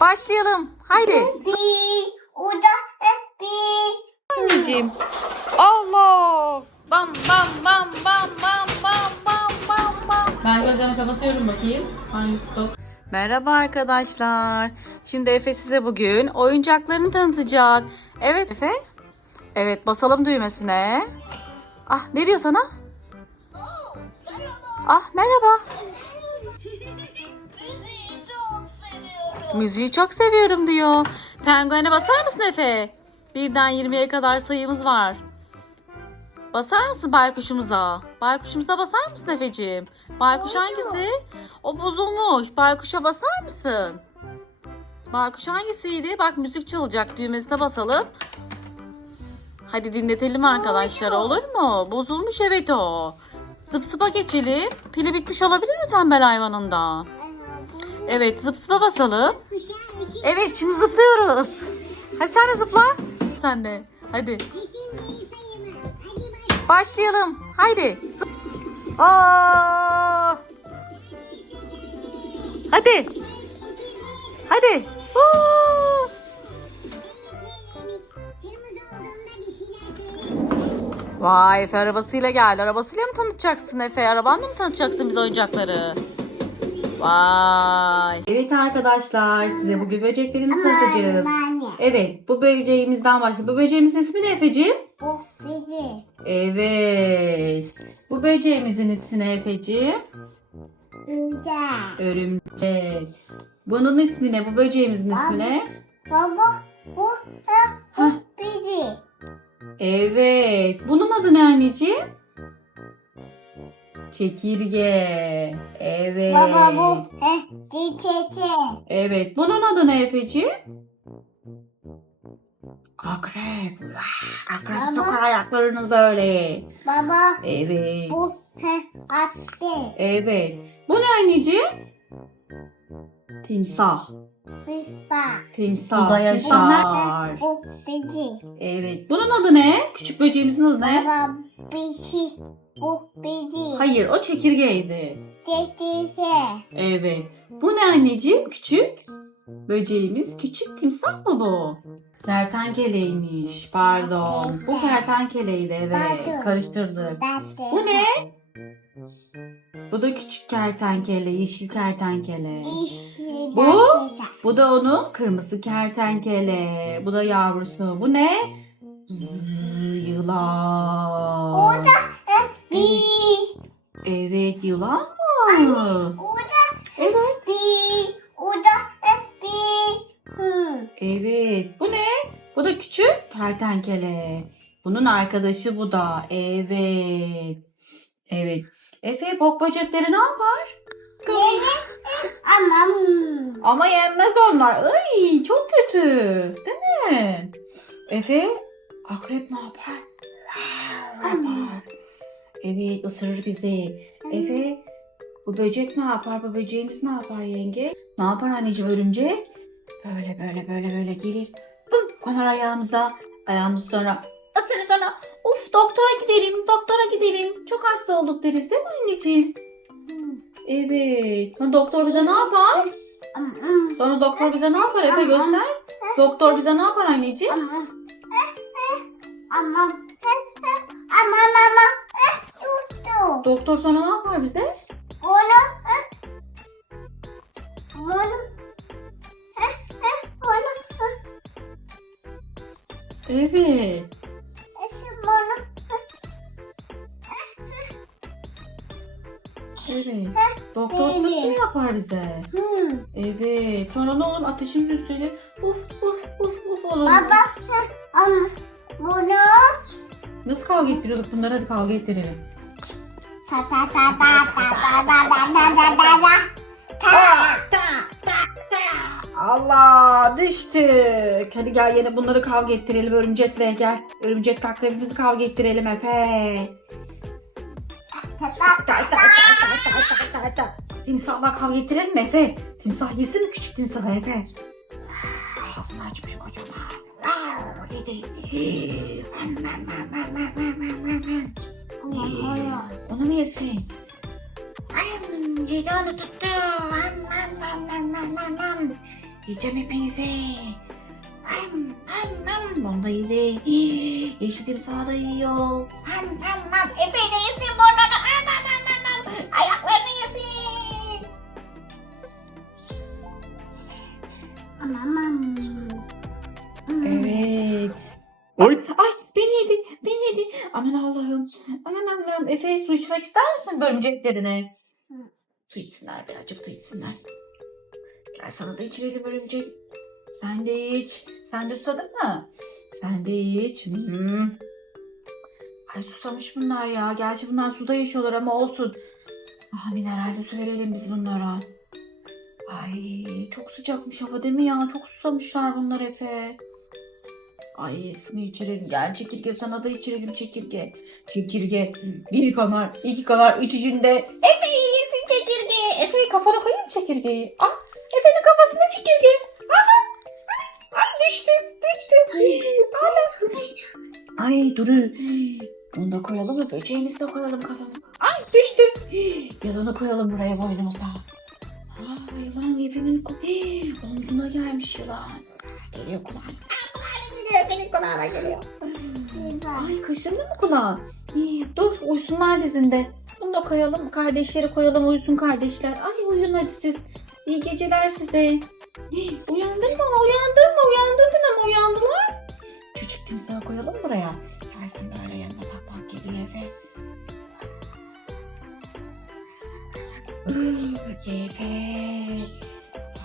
Başlayalım. Haydi. E. Anneciğim. Allah. Bam bam bam bam bam bam bam bam bam. Ben gözlerimi kapatıyorum bakayım. Hangisi top? Merhaba arkadaşlar. Şimdi Efe size bugün oyuncaklarını tanıtacak. Evet Efe. Evet basalım düğmesine. Ah ne diyor sana? Ah merhaba. Müziği çok seviyorum diyor. Penguene basar mısın Efe? Birden 20'ye kadar sayımız var. Basar mısın baykuşumuza? Baykuşumuza basar mısın Efeciğim? Baykuş hangisi? O bozulmuş. Baykuş'a basar mısın? Baykuş hangisiydi? Bak müzik çalacak. Düğmesine basalım. Hadi dinletelim arkadaşlar olur mu? Bozulmuş evet o. Zıp zıpa geçelim. Pili bitmiş olabilir mi tembel hayvanında? Evet zıp basalım. Evet şimdi zıplıyoruz. Hadi sen de zıpla. Sen de. Hadi. Başlayalım. Haydi. Zıp. Aa! Hadi. Hadi. Huu! Vay Efe arabasıyla geldi. Arabasıyla mı tanıtacaksın Efe? Arabanla mı tanıtacaksın bize oyuncakları? Vay. Evet arkadaşlar size bugün böceklerimizi tanıtacağız. Evet bu böceğimizden başlayalım. Bu böceğimizin ismi ne Efeciğim? bu bizi. Evet. Bu böceğimizin ismi ne Efeciğim? Ünce. Örümcek. Bunun ismi ne? Bu böceğimizin ismi ne? Baba, bu bizi. Evet. Bunun adı ne anneciğim? Çekirge. Evet. Baba bu e, çiçeği. Evet. Bunun adı ne Efeciğim? Akrep. Vah, Akrep Baba. sokar ayaklarınız böyle. Baba, Evet. bu e, attı. Evet. Bu ne anneciğim? Timsah. Kıspa. Timsah. Suda Timsah. Bu bizi. Evet. Bunun adı ne? Küçük böceğimizin adı ne? Baba, bizi. Bu bizi. Hayır, o çekirgeydi. Çiçeği. Evet. Bu ne anneciğim? Küçük böceğimiz. Küçük timsah mı bu? Kertenkeleymiş. Pardon. Bu kertenkeleydi evet. Pardon. Karıştırdık. Bu ne? Bu da küçük kertenkele, yeşil kertenkele. Bu? Bu da onun kırmızı kertenkele. Bu da yavrusu. Bu ne? Zzz, yılan. O da bir. Evet yılan mı? O da Evet. bir. O da bir. Hı. Evet. Bu ne? Bu da küçük kertenkele. Bunun arkadaşı bu da. Evet. Evet. Efe bok böcekleri ne yapar? Aman. Ama yenmez onlar. Ay çok kötü. Değil mi? Efe akrep ne yapar? yapar. Evet ısırır bizi. Efe bu böcek ne yapar? Bu böceğimiz ne yapar yenge? Ne yapar anneciğim örümcek? Böyle böyle böyle böyle gelir. Bım konar ayağımıza. Ayağımız sonra ısırır sonra. Uf doktora gidelim doktora gidelim. Çok hasta olduk deriz değil mi anneciğim? Evet. Doktor bize ne yapar? Sonra doktor bize ne yapar Efe göster. Doktor bize ne yapar anneciğim? Aman. Aman. Aman aman. Tuttu. Doktor sonra ne yapar bize? Onu. Onu. Onu. Evet. Evet. Doktor Evet. yapar bize? Hı. Evet. Sonra ne olur ateşimiz yükselir. Uf uf uf uf olur. Baba. Ama bunu. Nasıl kavga ettiriyorduk bunları? Hadi kavga ettirelim. Allah düştük. Hadi gel yine bunları kavga ettirelim örümcekle gel. Örümcek akrepimizi kavga ettirelim Efe. Timsahla kavga ettirelim Efe? Timsah yesin mi küçük timsah Efe? Ağzını açmış kocaman. Yedi. Onu mu yesin? Yedi onu tuttum. Am, am, am, am, am, am, am. Yiyeceğim hepinizi. Am, am, am. Onu da yedi. Yeşilim sağda yiyor. Am, am, am. Efe de yesin burnunu. Am, am, am, am, am. Ayaklarını yesin. Am, am, am. Evet. Aman Allah'ım. Aman Allah'ım. Efe su içmek ister misin börümceklerine? Su içsinler birazcık su içsinler. Gel sana da içirelim örümcek. Sen de iç. Sen de susadın mı? Sen de iç. Hmm. Ay susamış bunlar ya. Gerçi bunlar suda yaşıyorlar ama olsun. Ah mineralli su verelim biz bunlara. Ay çok sıcakmış hava değil mi ya? Çok susamışlar bunlar Efe. Ay hepsini içirelim. Gel çekirge sana da içirelim çekirge. Çekirge. Bir kamar, iki kamar içicinde. Efe iyisin çekirge. Efe kafana koyayım mı çekirgeyi? Ah Efe'nin kafasında çekirge. Aha. Ay, ay düştü düştü. Allah. Ay Duru. Bunu da koyalım mı? Böceğimizi de koyalım kafamıza. Ay düştü. Yılanı koyalım buraya boynumuzda. Aa, yılan Efe'nin ko- omzuna gelmiş yılan. Geliyor kulağına. Benim kulağına geliyor. Ay kaşındı mı kulağı? İyi, dur uyusunlar dizinde. Bunu da koyalım. Kardeşleri koyalım uyusun kardeşler. Ay uyuyun hadi siz. İyi geceler size. Uyandırma uyandırma uyandırdın ama uyandılar. Küçük timsahı koyalım buraya. Gelsin böyle yanına bak bak geliyor Efe. Efe.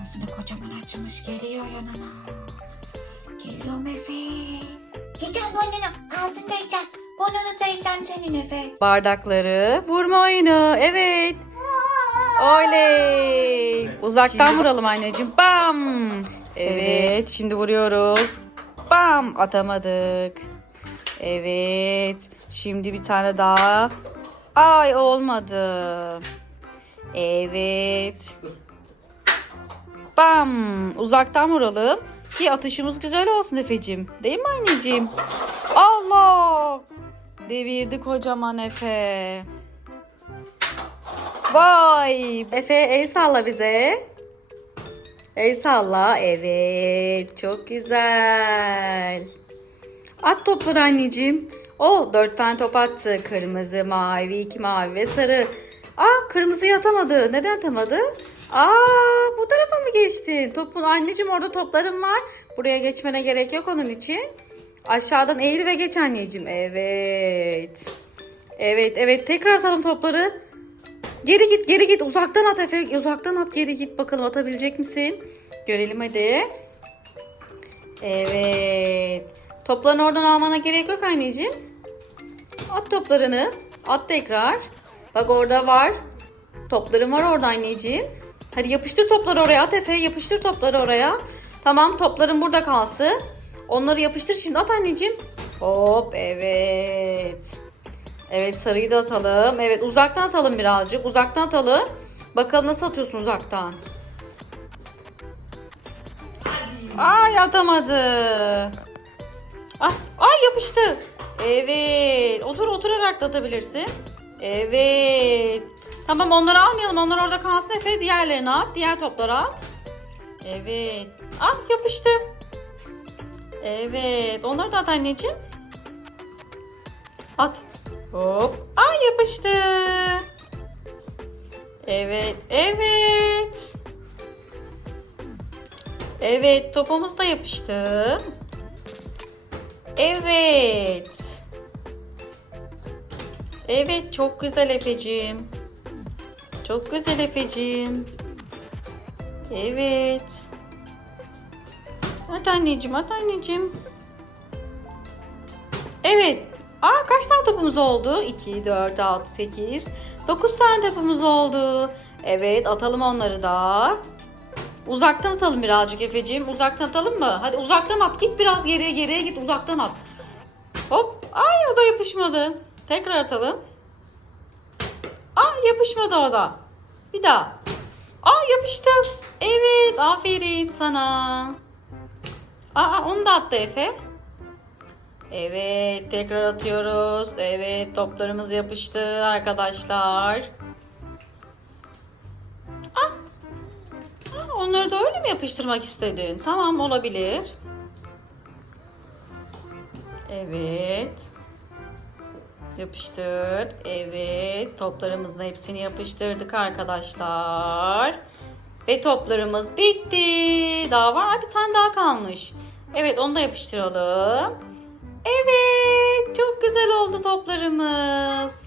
Ağzını kocaman açmış geliyor yanına. Geliyorum Efe. Yiyeceğim burnunu. Ağzında yiyeceğim. Burnunu da yiyeceğim senin Efe. Bardakları vurma oyunu. Evet. Oley. Uzaktan vuralım anneciğim. Bam. Evet. Şimdi vuruyoruz. Bam. Atamadık. Evet. Şimdi bir tane daha. Ay olmadı. Evet. Bam. Uzaktan vuralım. Ki atışımız güzel olsun Efe'cim. Değil mi anneciğim? Allah. Devirdi kocaman Efe. Vay. Efe el salla bize. El salla. Evet. Çok güzel. At topları anneciğim. O dört tane top attı. Kırmızı, mavi, iki mavi ve sarı. Aa kırmızıyı atamadı. Neden atamadı? Aa bu tarafa mı geçtin? Topun anneciğim orada toplarım var. Buraya geçmene gerek yok onun için. Aşağıdan eğil ve geç anneciğim. Evet. Evet evet tekrar atalım topları. Geri git geri git uzaktan at Efe. Uzaktan at geri git bakalım atabilecek misin? Görelim hadi. Evet. Toplarını oradan almana gerek yok anneciğim. At toplarını. At tekrar. Bak orada var. Topların var orada anneciğim. Hadi yapıştır topları oraya at Efe. Yapıştır topları oraya. Tamam topların burada kalsın. Onları yapıştır şimdi at anneciğim. Hop evet. Evet sarıyı da atalım. Evet uzaktan atalım birazcık. Uzaktan atalım. Bakalım nasıl atıyorsun uzaktan. Ay atamadı. Ah, ay yapıştı. Evet. Otur oturarak da atabilirsin. Evet. Tamam onları almayalım. Onlar orada kalsın Efe. Diğerlerini at. Diğer topları at. Evet. Ah yapıştı. Evet. Onları da at anneciğim. At. Hop. Ay yapıştı. Evet. Evet. Evet. Topumuz da yapıştı. Evet. Evet. Çok güzel Efe'cim. Çok güzel Efe'cim. Evet. At anneciğim, at anneciğim. Evet. Aa kaç tane topumuz oldu? 2, 4, 6, 8, 9 tane topumuz oldu. Evet atalım onları da. Uzaktan atalım birazcık Efe'ciğim. Uzaktan atalım mı? Hadi uzaktan at. Git biraz geriye geriye git uzaktan at. Hop. Ay o da yapışmadı. Tekrar atalım. Aa yapışmadı o da. Bir daha. Aa yapıştı. Evet aferin sana. Aa onu da attı Efe. Evet tekrar atıyoruz. Evet toplarımız yapıştı arkadaşlar. Aa, aa, onları da öyle mi yapıştırmak istedin? Tamam olabilir. Evet. Yapıştır. Evet. Toplarımızın hepsini yapıştırdık arkadaşlar. Ve toplarımız bitti. Daha var. Aa, Bir tane daha kalmış. Evet onu da yapıştıralım. Evet. Çok güzel oldu toplarımız.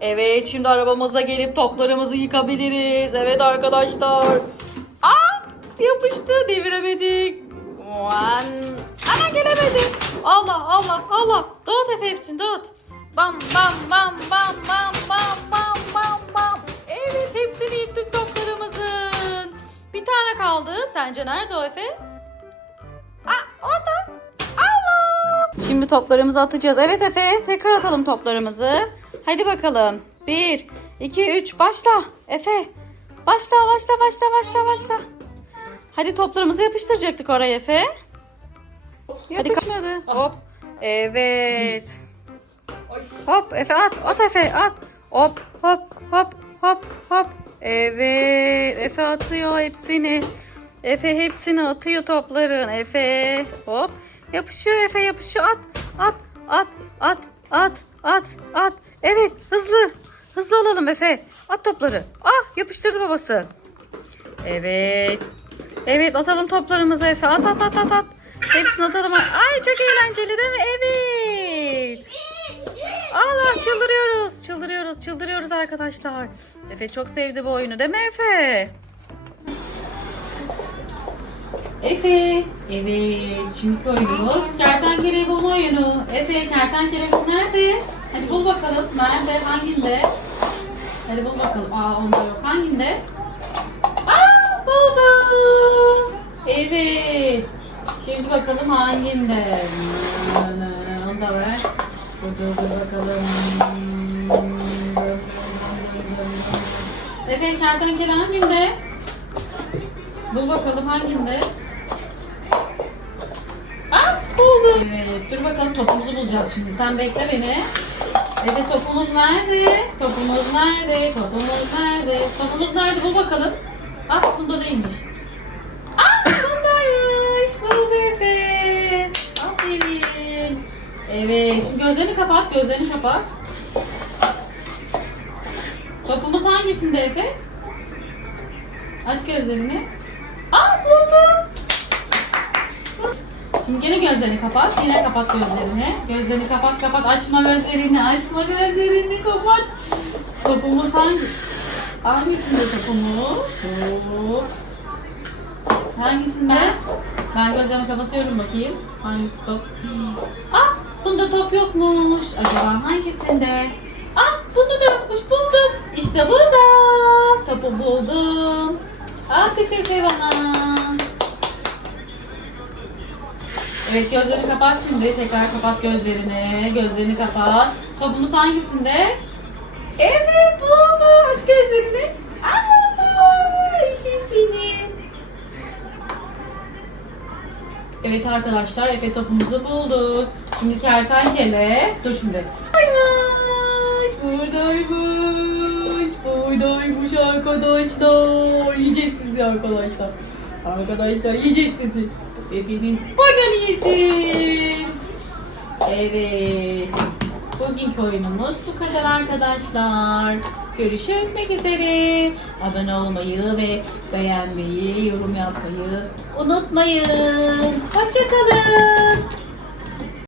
Evet şimdi arabamıza gelip toplarımızı yıkabiliriz. Evet arkadaşlar. Aa yapıştı deviremedik. One. Ana gelemedim. Allah Allah Allah. Dağıt hepsini dağıt. Bam bam bam bam bam bam bam bam bam. Evet hepsini yıktık toplarımızın. Bir tane kaldı. Sence nerede o Efe? Aa orada. Allah. Şimdi toplarımızı atacağız. Evet Efe tekrar atalım toplarımızı. Hadi bakalım. Bir, iki, üç başla. Efe. Başla başla başla başla başla. Hadi toplarımızı yapıştıracaktık oraya Efe. Hadi yapışmadı. Hop. Evet. Hop Efe at. At Efe at. Hop hop hop hop hop. Evet. Efe atıyor hepsini. Efe hepsini atıyor topların. Efe. Hop. Yapışıyor Efe yapışıyor. At. At. At. At. At. At. At. Evet. Hızlı. Hızlı alalım Efe. At topları. Ah yapıştırdı babası. Evet. Evet atalım toplarımızı Efe. At at at at at. Hepsini atalım. Ay çok eğlenceli değil mi? Evet. Allah çıldırıyoruz. Çıldırıyoruz. Çıldırıyoruz arkadaşlar. Efe çok sevdi bu oyunu değil mi Efe? Efe. Evet. Şimdiki oyunumuz kertenkele bulma oyunu. Efe kertenkelemiz nerede? Hadi bul bakalım. Nerede? Hanginde? Hadi bul bakalım. Aa onda yok. Hanginde? Aa buldum. Evet. Şimdi bakalım hanginde? Onu da Efe kertenkele hanginde? Bul bakalım hanginde? Ah buldum. Evet dur bakalım topumuzu bulacağız şimdi. Sen bekle beni. Evet topumuz nerede? Topumuz nerede? Topumuz nerede? Topumuz nerede? Bul bakalım. Ah bunda değilmiş. Ah bundaymış. Bul bebe. Aferin. Evet şimdi gözlerini kapat. Gözlerini kapat. Topumuz hangisinde Efe? Aç gözlerini. Aa buldum. Şimdi gene gözlerini kapat. Yine kapat gözlerini. Gözlerini kapat kapat. Açma gözlerini. Açma gözlerini kapat. Topumuz hangi? Hangisinde topumuz? Top. Hangisinde? Ben gözlerimi kapatıyorum bakayım. Hangisi top? Ah bunda top yokmuş. Acaba hangisinde? Ah bunda da yokmuş. Buldum. İşte burada. Topu buldum. Alkış Efe bana. Evet gözlerini kapat şimdi. Tekrar kapat gözlerini. Gözlerini kapat. Topumuz hangisinde? Evet buldum. Aç gözlerini. Aa, işin senin. Evet arkadaşlar Efe topumuzu buldu. Şimdi kertenkele. Dur şimdi. Buradaymış. Buradaymış. Buradaymış arkadaşlar. Yiyecek sizi arkadaşlar. Arkadaşlar yiyecek sizi. Efe'nin burnunu yesin. Evet. Bugünkü oyunumuz bu kadar arkadaşlar. Görüşmek üzere. Abone olmayı ve beğenmeyi, yorum yapmayı unutmayın. Hoşçakalın.